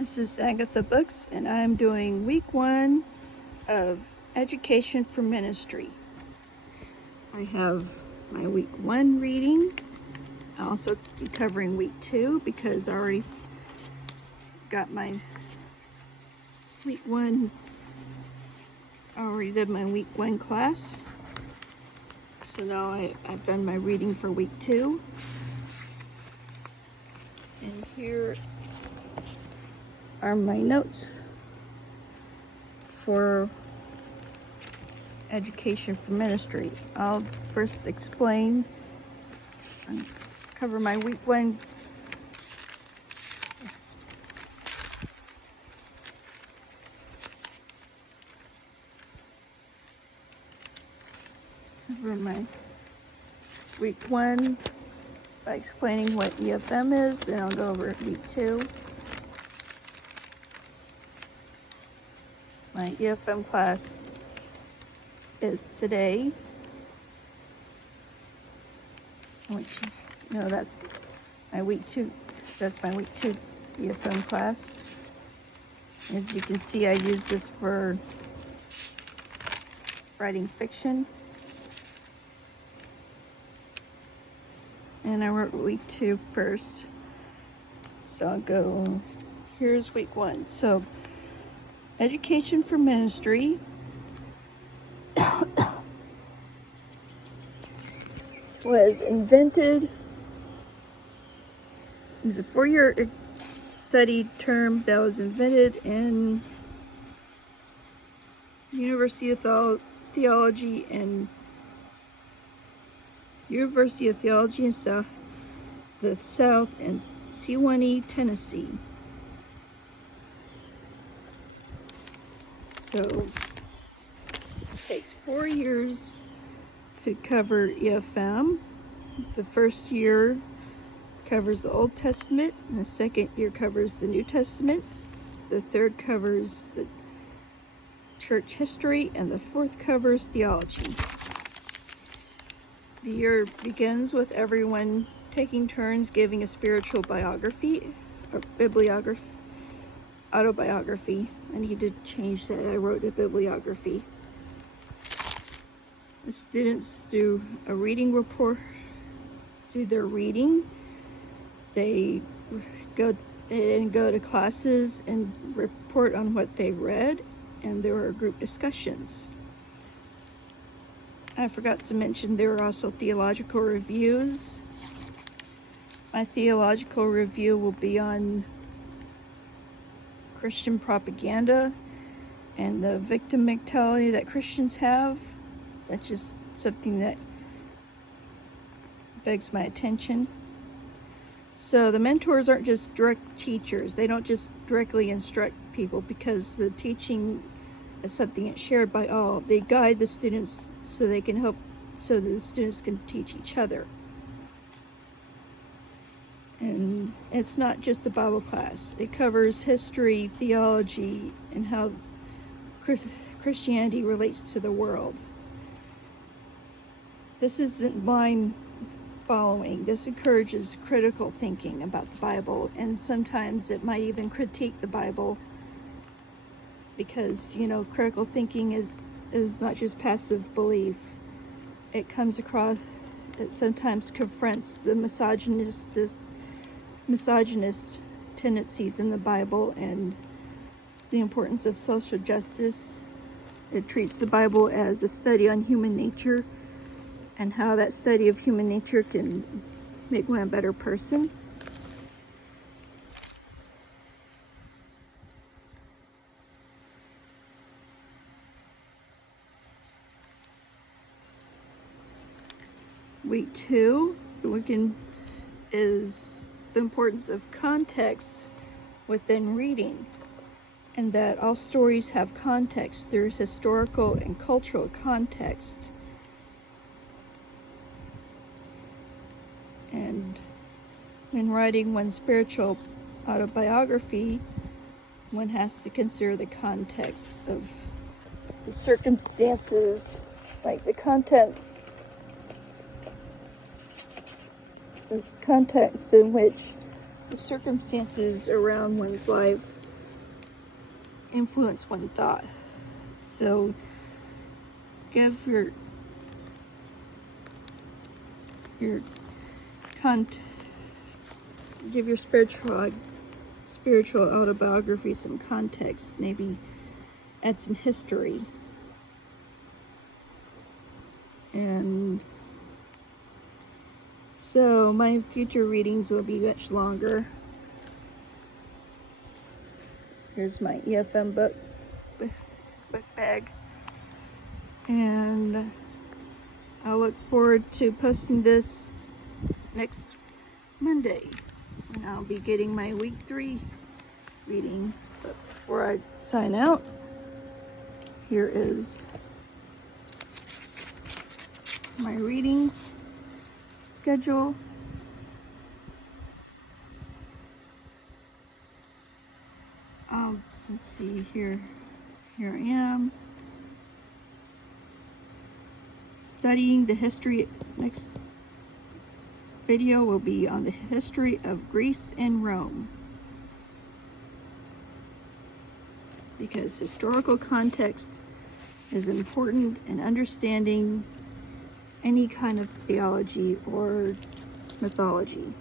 This is Agatha Books, and I'm doing week 1 of Education for Ministry. I have my week 1 reading. I'll also be covering week 2 because I already got my week 1. I already did my week 1 class. So now I've done my reading for week 2. And here are my notes for Education for Ministry. I'll first explain and cover my week 1. Cover my week 1 by explaining what EFM is, then I'll go over week 2. My EFM class is today. That's my week 2. That's my week 2 EFM class. As you can see, I use this for writing fiction. And I wrote week 2 first. So I'll go, here's week 1. So, Education for Ministry was invented. It was a 4-year study term that was invented in University of Theology in the South in Sewanee, Tennessee. So it takes 4 years to cover EFM. The first year covers the Old Testament, and the second year covers the New Testament. The third covers the church history, and the fourth covers theology. The year begins with everyone taking turns giving a spiritual biography or autobiography. I need to change that. I wrote a bibliography. The students do a reading report, do their reading. They go to classes and report on what they read, and there are group discussions. I forgot to mention there are also theological reviews. My theological review will be on Christian propaganda and the victim mentality that Christians have. That's just something that begs my attention. So the mentors aren't just direct teachers. They don't just directly instruct people because the teaching is something that's shared by all. They guide the students so they can help, so that the students can teach each other. And it's not just a Bible class. It covers history, theology, and how Christianity relates to the world. This isn't blind following. This encourages critical thinking about the Bible, and sometimes it might even critique the Bible because, critical thinking is not just passive belief. It comes across, it sometimes confronts the misogynist tendencies in the Bible and the importance of social justice. It treats the Bible as a study on human nature and how that study of human nature can make one a better person. Week 2, is the importance of context within reading, and that all stories have context. There's historical and cultural context. And when writing one's spiritual autobiography, one has to consider the context of the circumstances, like the context in which the circumstances around one's life influence one thought. So give your spiritual autobiography some context, maybe add some history. And so my future readings will be much longer. Here's my EFM book bag. And I'll look forward to posting this next Monday. And I'll be getting my week 3 reading. But before I sign out, here is my reading schedule. Let's see here. Here I am. Studying the history. Next video will be on the history of Greece and Rome, because historical context is important in understanding any kind of theology or mythology.